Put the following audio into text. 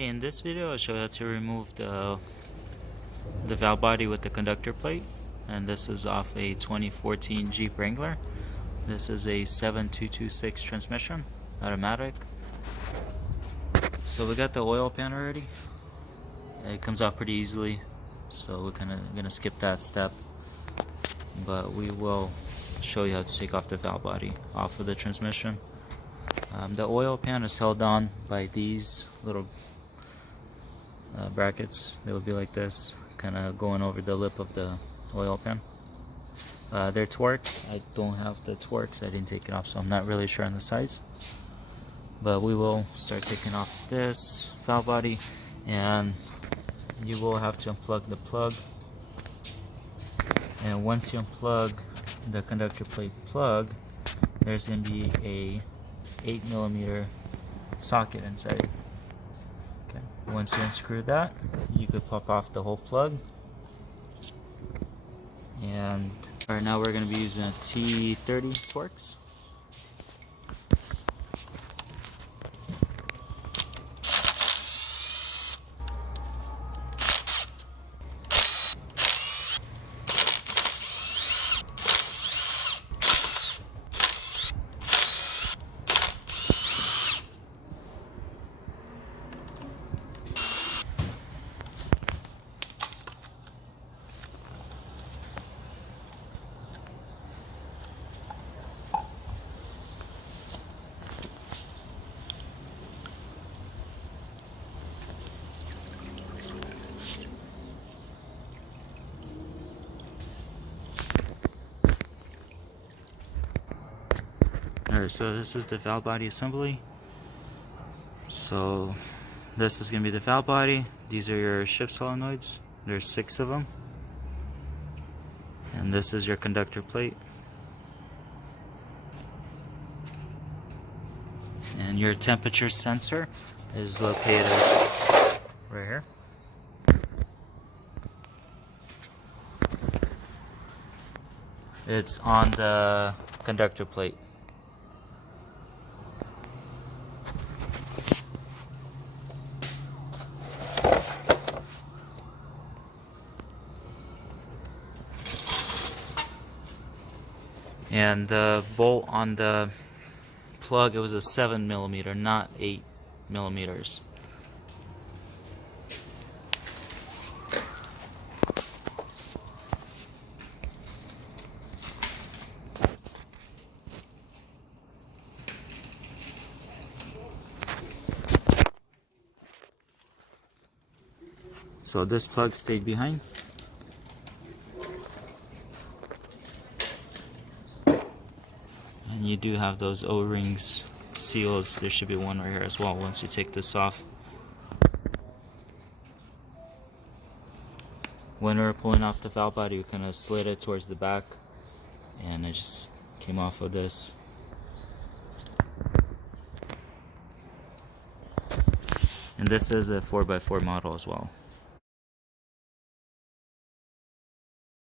In this video, I'll show you how to remove the valve body with the conductor plate, and this is off a 2014 Jeep Wrangler. This is a 7226 transmission, automatic. So we got the oil pan already. It comes out pretty easily, so we're gonna skip that step. But we will show you how to take off the valve body off of the transmission. The oil pan is held on by these little brackets. They will be like this, kind of going over the lip of the oil pan. They're Torx. I don't have the Torx. I didn't take it off, so I'm not really sure on the size. But we will start taking off this valve body, and you will have to unplug the plug. And once you unplug the conductor plate plug, there's going to be a 8mm socket inside. Okay. Once you unscrew that, you could pop off the whole plug. And right now we're going to be using a T30 Torx. Alright, so this is the valve body assembly. So this is going to be the valve body. These are your shift solenoids. There's 6 of them. And this is your conductor plate. And your temperature sensor is located right here. It's on the conductor plate. And the bolt on the plug, it was a 7mm, not 8mm. So this plug stayed behind. And you do have those O-rings seals. There should be one right here as well once you take this off. When we were pulling off the valve body, we kind of slid it towards the back, and it just came off of this. And this is a 4x4 model as well.